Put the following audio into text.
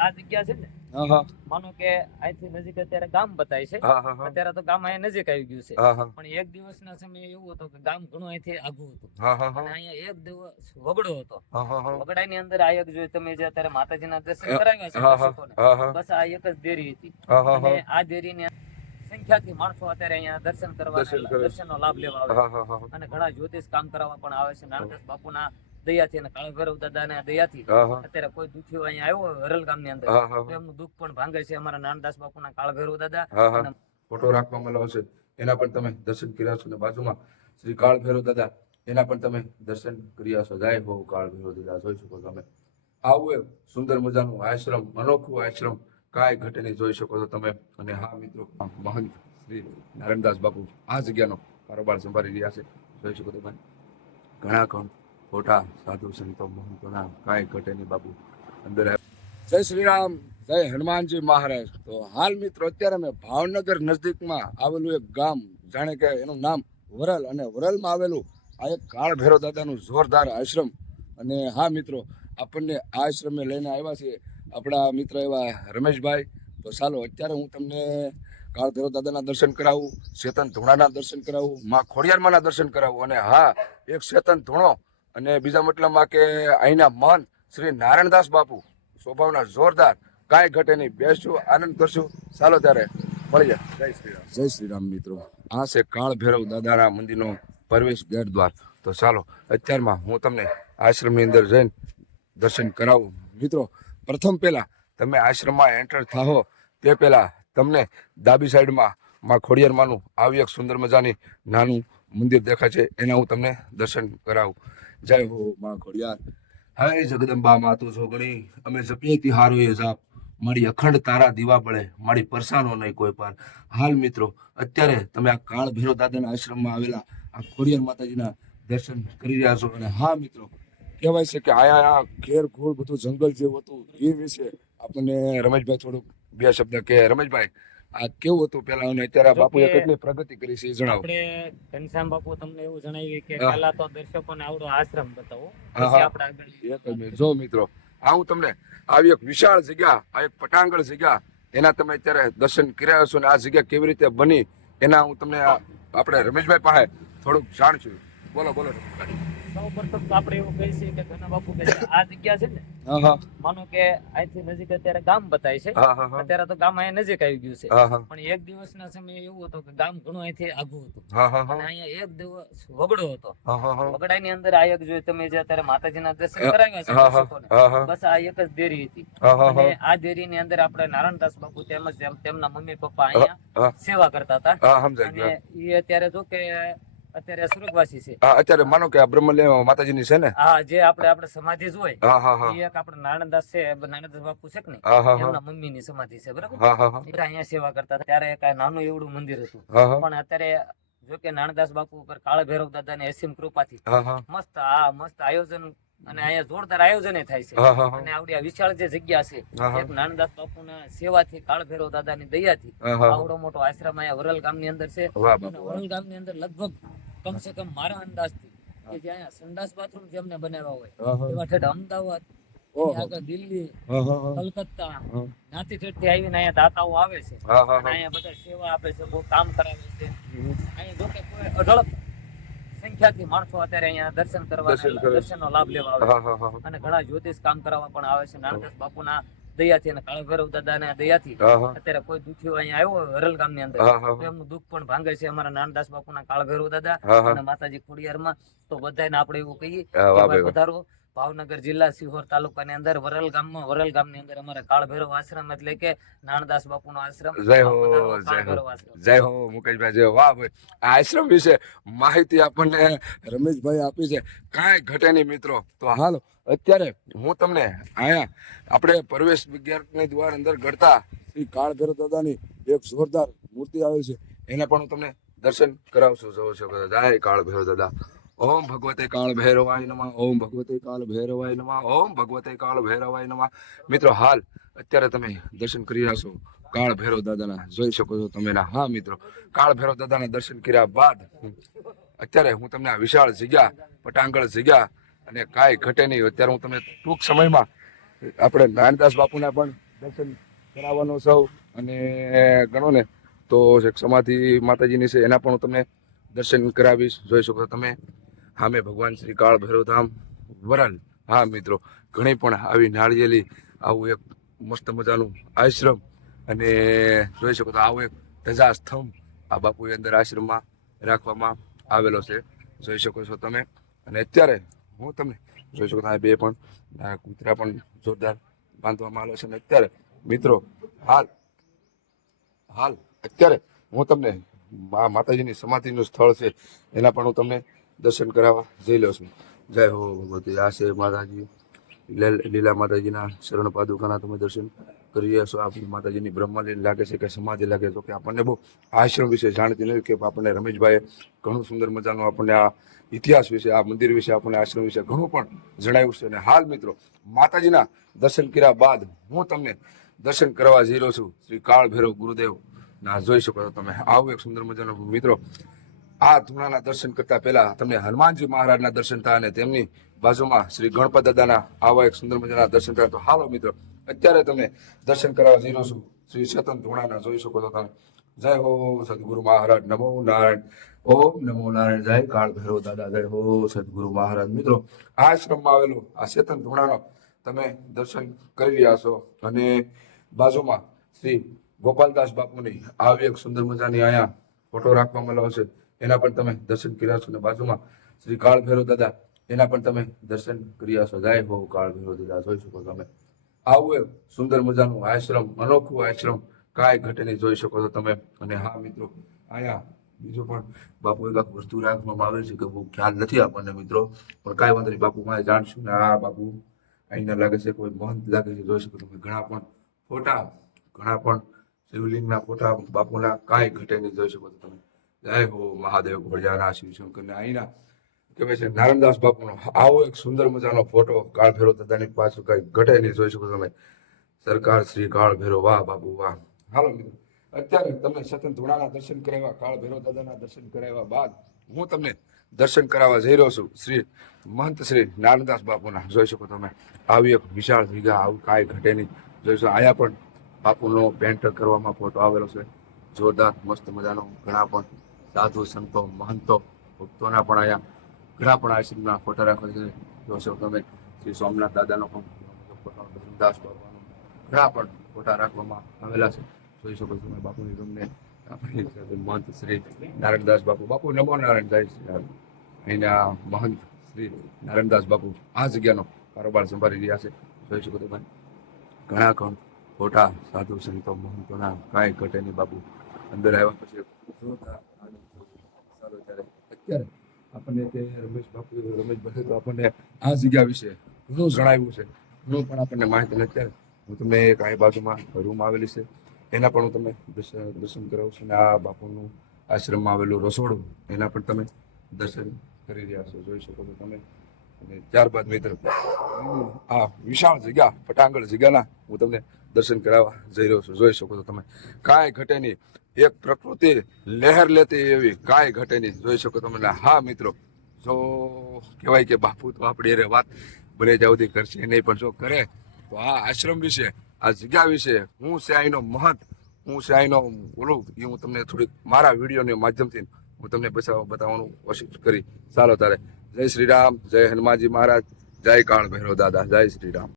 આ જગ્યા છે ને, હા હા માનો કે અહીંથી નજીક અત્યારે ગામ બતાય છે. હા હા અત્યારે તો ગામ અહીંયા નજીક આવી ગયું છે, હા હા પણ એક દિવસના સમયે એવું હતું કે ગામ ઘણું અહીંથી આઘું હતું. હા હા અને અહીંયા એક દિવસ વગડો હતો. હા હા હા વગડાની અંદર આ એક જોઈ તમે જે અત્યારે માતાજીના દર્શન કરાવ્યા છે હા હા દર્શકોને, હા હા બસ આ એક જ દેરી હતી. હા હા અને આ દેરીની સંખ્યાથી માણસો અત્યારે અહીંયા દર્શન કરવા, દર્શન કરે. દર્શનનો લાભ લેવા આવે હા છે. હા હા અને ઘણા જ્યોતિષ કામ કરવા પણ આવે છે. નાનદાસ બાપુના દયાથી અને કાળભૈરવ દાદાના દયાથી હા હા અત્યારે કોઈ દુખ્યો અહીંયા આવ્યો હરલ ગામની અંદર હા હા તો એમનું દુઃખ પણ ભાંગે છે અમારા નાનદાસ બાપુના કાળભૈરવ દાદા. હા હા અને ફોટો રાખવામાં આવ્યો છે, એના પણ તમે દર્શન કર્યા છો. ને બાજુમાં શ્રી કાળ ભૈરવ દાદા, એના પણ તમે દર્શન કર્યા છો. જય હો કાળ ભૈરવ દાદા. જોઈ શકો તમે આવું એક સુંદર મજાનું આશ્રમ, અનોખું આશ્રમ કાંઈ ઘટે નહીં, જોઈ શકો છો તમે. અને હા મિત્રો, મહંત શ્રી નારાયણદાસ બાપુ આ જગ્યાનો કારોબાર સંભાળી રહ્યા છે. જોઈ શકો તમે ઘણા ખોટા સાધુ સંતો મહંતોના કાંઈ ઘટે નહીં બાપુ અંદર. જય શ્રી રામ, જય હનુમાનજી મહારાજ. તો હાલ મિત્રો અત્યારે અમે ભાવનગર નજદીકમાં આવેલું એક ગામ, જાણે કે એનું નામ વરલ, અને વરલમાં આવેલું આ એક કાળ ભૈરવ દાદાનું જોરદાર આશ્રમ. અને હા મિત્રો, આપણને આ આશ્રમે લઈને આવ્યા છે આપણા મિત્ર એવા રમેશભાઈ. તો ચાલો અત્યારે હું તમને કાળ ભૈરવ દાદાના દર્શન કરાવું, ચેતન ધૂણાના દર્શન કરાવું, માં ખોડિયારમાંના દર્શન કરાવું. અને હા, એક ચેતન ધૂણો અને બીજા મતલબમાં કે અહીંના મહંત શ્રી નારાયણદાસ બાપુ સ્વભાવના જોરદાર, કાંઈ ઘટે નહીં. બેસશું, આનંદ કરશું. ચાલો ત્યારે મળીએ. જય શ્રી રામ. જય શ્રી રામ મિત્રો, આ છે કાળ ભૈરવ દાદાના મંદિરનો પ્રવેશ ગેટ દ્વાર. તો ચાલો અત્યારમાં હું તમને આશ્રમની અંદર જઈને દર્શન કરાવું. મિત્રો પ્રથમ પહેલા તમે આશ્રમમાં એન્ટર થાઓ તે પહેલા તમને ડાબી સાઈડમાં માં ખોડિયારમાંનું આવી એક સુંદર મજાની નાનું મંદિર દેખાય છે, એના હું તમને દર્શન કરાવું. જય હો માં ખોડિયાર. હે જગદંબા માતુ જોગણી, અમે જપીએ તિહારો એ જાપ, મારી અખંડ તારા દીવા બળે, મારી પરસાનો નહીં કોઈ પાર. હાલ મિત્રો અત્યારે તમે આ કાળ ભૈરવ દાદાના આશ્રમમાં આવેલા આ ખોડિયાર માતાજીના દર્શન કરી રહ્યા છો. અને હા મિત્રો, કહેવાય છે કે આયા ઘેર ઘોર બધું જંગલ જેવું હતું. એ વિશે આપણને રમેશભાઈ થોડુંક બે શબ્દ કે. રમેશભાઈ, આ કેવું હતું પેલા અને અત્યારે બાપુએ કેટલી પ્રગતિ કરી છે એ જણાવો. આપણે ઘનશ્યામ બાપુ તમને એવું જણાવ્યું કે હા. પહેલા તો દર્શકોને આવડો આશ્રમ બતાવો, હા, પછી હા. આપણે આગળ એક જ મિનિટ. જો મિત્રો, આ હું તમને આવી એક વિશાળ જગ્યા, આ એક પટાંગણ જગ્યા, એના તમે અત્યારે દર્શન કર્યા હશો. ને આ જગ્યા કેવી રીતે બની એના હું તમને આપણે રમેશભાઈ પાસે થોડુંક જાણશું. બોલો બોલો રમેશભાઈ. સૌપ્રથમ તો આપણે એવું કહી છીએ કે ઘણા બાપુ કે આ જગ્યા છે ને, હા હા માનો કે અહીંથી નજીક અત્યારે ગામ બતાય છે. હા હા હા અત્યારે તો ગામ અહીંયા નજીક આવી ગયું છે, હા હા પણ એક દિવસના સમયે એવું હતું કે ગામ ઘણું અહીંથી આઘું હતું. હા હા અને અહીંયા એક દિવસ વગડો હતો. હા હા હા વગડાની અંદર આ એક જોઈ તમે જે અત્યારે માતાજીના દર્શન કરાવ્યા છે હા હા દર્શકોને, હા હા બસ આ એક જ દેરી હતી. હા હા અને આ દેરીની અંદર આપણે નારાયણદાસ બાપુ તેમજ તેમના મમ્મી પપ્પા અહીંયા હા સેવા કરતા હતા. હા સમજાય અને ગયું. એ અત્યારે જો કે અત્યારે સ્વર્ગવાસી છે. હા અત્યારે માનો કે આ બ્રહ્મલ્ય માતાજીની છે ને. હા, જે આપણે સમાધિ જોઈ હા હા હા એ એક આપણે નારાયણદાસ છે, નારાયણદાસ બાપુ છે કે નહીં, હા હા હા એમના મમ્મી ની સમાધિ છે, બરાબર. હા હા હા એટલે અહીંયા સેવા કરતા હતા. ત્યારે એક આ નાનું એવડું મંદિર હતું. હા હા પણ અત્યારે જો કે નારાયણદાસ બાપુ ઉપર કાળ ભૈરવ દાદાની અસીમ કૃપાથી હા હા મસ્ત આયોજન, અને અહીંયા જોરદાર આયોજન થાય છે. હા હા અને આવડી આ વિશાળ જે જગ્યા છે, હા હા એક નારાયણદાસ બાપુના સેવાથી, કાળ ભૈરવ દાદાની દયાથી હા હા આવડો મોટો આશ્રમ અહીંયા વરલ ગામની અંદર છે. વાહ અને બાપુ વાહ. વરલ ગામની અંદર લગભગ કમસે કમ મારા અંદાજથી કે જે અહીંયા સંડાસ બાથરૂમ જેમને બનાવ્યા હોય હા હા એવા ઠેઠ અમદાવાદ, ઓહો. આગળ દિલ્હી, હા હા હા કલકત્તા, હા જ્ઞાતિ ઠેઠથી આવીને અહીંયા દાતાઓ આવે છે. હા હા અને હા અહીંયા બધા સેવા આપે છે, બહુ કામ કરાવે છે. અહીંયા જો કે કોઈ અઢળક સંખ્યાથી માણસો અત્યારે અહીંયા દર્શન કરવા, દર્શન કરે છે. દર્શનનો લાભ લેવા આવે હા છે. હા હા અને ઘણા જ્યોતિષ કામ કરાવવા પણ આવે છે. નારાયણદાસ બાપુના દયાથી અને કાળ ભૈરવ દાદાના દયાથી હા હા અત્યારે કોઈ દુખ્યો અહીંયા આવ્યો હોય હરલ ગામની અંદર હા હા તો એમનું દુઃખ પણ ભાંગે છે અમારા નારાયણદાસ બાપુના કાળ ભૈરવ દાદા હા હા અને માતાજી ખોડિયારમાં. તો બધાને આપણે એવું કહીએ હા, કે વાહ ભાઈ ભાઈ વાહ. પધારો ભાવનગર જિલ્લા સિહોર તાલુકાની અંદર વરલ ગામની અંદર અમારા કાળ ભૈરવ આશ્રમ, એટલે કે નારાયણદાસ બાપુનો આશ્રમ. જય હો પધારો, જય કાળ હો ભૈરવ આશ્રમ. જય હો મુકેશભાઈ, જય હો. વાહ ભાઈ, આ આશ્રમ વિશે માહિતી આપણને રમેશભાઈ આપી છે, કાંઈ ઘટે નહીં મિત્રો. તો હાલ અત્યારે હું તમને અહીંયા આપણે પ્રવેશ વિજ્ઞાનની દ્વાર અંદર ગળતા શ્રી કાળ ભૈરવ દાદાની એક જોરદાર મૂર્તિ આવેલી છે, એના પણ હું તમને દર્શન કરાવશું. જોવો છો જય કાળ ભૈરવ દાદા. ઓમ ભગવતે કાળ ભૈરવાય નમઃ, ઓમ ભગવતે કાળ ભૈરવાય નમઃ, ઓમ ભગવતે કાળ ભૈરવાય નમઃ. મિત્રો હાલ અત્યારે તમે દર્શન કરી રહ્યા છો કાળ ભૈરવ દાદાના, જોઈ શકો છો તમે. હા મિત્રો, કાળ ભૈરવ દાદાના દર્શન કર્યા બાદ અત્યારે હું તમને આ વિશાળ જગ્યા, પટાંગણ જગ્યા, અને કાંઈ ઘટે નહીં અત્યારે હું તમને ટૂંક સમયમાં આપણે નારાયણદાસ બાપુના પણ દર્શન કરાવવાનો સૌ અને ગણો ને તો એક સમાધિ માતાજીની છે એના પણ હું તમને દર્શન કરાવીશ. જોઈ શકો છો તમે સામે ભગવાન શ્રી કાળ ભૈરવ ધામ વરાલ. હા મિત્રો, ઘણી પણ આવી નાળિયેલી આવું એક મસ્ત મજાનું આશ્રમ અને જોઈ શકો તો આવું એક ધજા સ્તંભ આ બાપુએ અંદર આશ્રમમાં રાખવામાં આવેલો છે. જોઈ શકો છો તમે. અને અત્યારે હું તમને જોઈ શકો આ બે પણ કૂતરા પણ જોરદાર બાંધવામાં આવેલો છે. અને અત્યારે મિત્રો હાલ અત્યારે હું તમને માતાજીની સમાધિનું સ્થળ છે એના પણ હું તમને દર્શન કરાવવા જઈ લઉં છું. જય હો ભગવતી. આ છે માતાજી લીલા માતાજીના શરણ પાદુકાના તમે દર્શન કરી રહ્યા છો. આપણી માતાજીની બ્રહ્મલીન લાગે છે કે સમાધિ લાગે છે કે આપણને બહુ આશ્રમ વિશે જાણતી નથી કે આપણને રમેશભાઈએ ઘણું સુંદર મજાનું આપણને આ ઇતિહાસ વિશે આ મંદિર વિશે આપણને આશ્રમ વિશે ઘણું પણ જણાવ્યું છે. અને હાલ મિત્રો માતાજીના દર્શન કર્યા બાદ હું તમને દર્શન કરવા જઈ રહ્યો છું શ્રી કાળ ભૈરવ ગુરુદેવ ના. જોઈ શકો છો તમે આવું એક સુંદર મજાનું મિત્રો આ ધૂણાના દર્શન કરતા પહેલા તમને હનુમાનજી મહારાજના દર્શન થાય અને તેમની બાજુમાં શ્રી ગણપત દાદાના આવા એક સુંદર મજાના દર્શન થાય. તો હાલો મિત્રો અત્યારે તમને દર્શન કરાવવા જઈ રહ્યો છું શ્રી સતન ધૂણાના. જોઈ શકો છો તમે. જય હો સદગુરુ મહારાજ. નમો નારાયણ. ઓમ નમો નારાયણ. જય કાળ ભૈરવ દાદા. જય હો સદગુરુ મહારાજ. મિત્રો આ આશ્રમમાં આવેલું આ ચેતન ધૂણાનો તમે દર્શન કરી રહ્યા છો અને બાજુમાં શ્રી ગોપાલદાસ બાપુની આવી એક સુંદર મજાની અહીંયા ફોટો રાખવામાં આવેલો છે એના પણ તમે દર્શન કર્યા છો. અને બાજુમાં શ્રી કાળ ભૈરવ દાદા એના પણ તમે દર્શન કર્યા છો. જય હો કાળ ભૈરવ દાદા. જોઈ શકો તમે આવું એક સુંદર મજાનું આશ્રમ, અનોખું આશ્રમ કાંઈ ઘટે નહીં. જોઈ શકો છો તમે. અને હા મિત્રો અહીંયા બીજું પણ બાપુ એક વસ્તુ રાખવામાં આવે છે કે બહુ ખ્યાલ નથી આપણને મિત્રો, પણ કાંઈ વાંધો નહીં, બાપુ મારે જાણશું. ને આ બાપુ અહીંના લાગે છે કોઈ મહંત લાગે છે. જોઈ શકો તમે ઘણા પણ ફોટા, ઘણા પણ શિવલિંગના ફોટા બાપુના કાંઈ ઘટે નહીં. જોઈ શકો છો તમે. જય હો મહાદેવ ભોળિયાના શિવશંકરને. અહીંના કહેવાય છે નારાયણદાસ બાપુનો આવો એક સુંદર મજાનો ફોટો કાળ ભૈરવ દાદાની પાછળ કઈ ઘટે નહીં. જોઈ શકો તમે. સરકાર શ્રી કાળ ભૈરવ. વાહ બાપુ વાહ. હાલો મિત્રો અત્યારે તમને સતન ધૂણાના દર્શન કરાવ્યા, કાળ ભૈરવ દાદાના દર્શન કરાવ્યા બાદ હું તમને દર્શન કરાવવા જઈ રહ્યો છું શ્રી મહંત શ્રી નારાયણદાસ બાપુના. જોઈ શકો તમે આવી એક વિશાળ જગ્યા, આવું કાંઈ ઘટે નહીં. જોઈ શકો અહીંયા પણ બાપુનો પેન્ટ કરવામાં ફોટો આવેલો છે જોરદાર મસ્ત મજાનો. ઘણા પણ સાધુ સંતો મહંતો ભક્તોના પણ અહીંયા ઘણા પણ આશ્રમના ફોટા રાખેલા છે. જોશો તમે શ્રી સોમનાથ દાદાનો પણ ફોટો, ધર્મદાસ બાબાનો ઘણા પણ ફોટા રાખવામાં આવેલા છે. જોઈ શકો તમે બાપુની રૂમને આપણી મહંત શ્રી નારાયણદાસ બાપુ. બાપુ નમો નારાયણ. જય શ્રી રામ. અહીંના મહંત શ્રી નારાયણદાસ બાપુ આ જગ્યાનો કારોબાર સંભાળી રહ્યા છે. જોઈ શકો તમે ઘણા ઘણ ફોટા સાધુ સંતો મહંતોના કાંઈ ઘટે નહીં. બાપુ અંદર આવ્યા પછી જોરદાર આનંદ થયો. ચાલો ત્યારે અત્યારે આપણને કે રમેશભાઈ તો આપણને આ જગ્યા વિશે ઘણું જણાવ્યું છે, ઘણું પણ આપણને માહિતી નથી. અત્યારે હું તમને એક આ બાજુમાં રૂમ આવેલી છે એના પણ હું તમને દર્શન કરાવું છું. અને આ બાપુનું આશ્રમમાં આવેલું રસોડું એના પણ તમે દર્શન કરી રહ્યા છો. જોઈ શકો છો તમે. અને ત્યારબાદ મિત્ર આ વિશાળ જગ્યા, પટાંગણ જગ્યાના હું તમને દર્શન કરાવવા જઈ રહ્યો છું. જોઈ શકો છો તમે કાંઈ ઘટે નહીં. એક પ્રકૃતિ લહેર લેતી એવી કાંઈ ઘટે નહીં. જોઈ શકો તમે. હા મિત્રો જો કહેવાય કે બાપુ તો આપણી અરે વાત બને ત્યાં સુધી કરશે નહીં, પણ જો કરે તો આ આશ્રમ વિશે, આ જગ્યા વિશે હું છે અહીંનો મહંત, હું છે અહીંનો બોલું એ હું તમને થોડીક મારા વિડીયોના માધ્યમથી હું તમને બતાવવાનું કોશિશ કરી. ચાલો તારે. જય શ્રી રામ. જય હનુમાનજી મહારાજ. જય કાળ ભૈરવ દાદા. જય શ્રી રામ.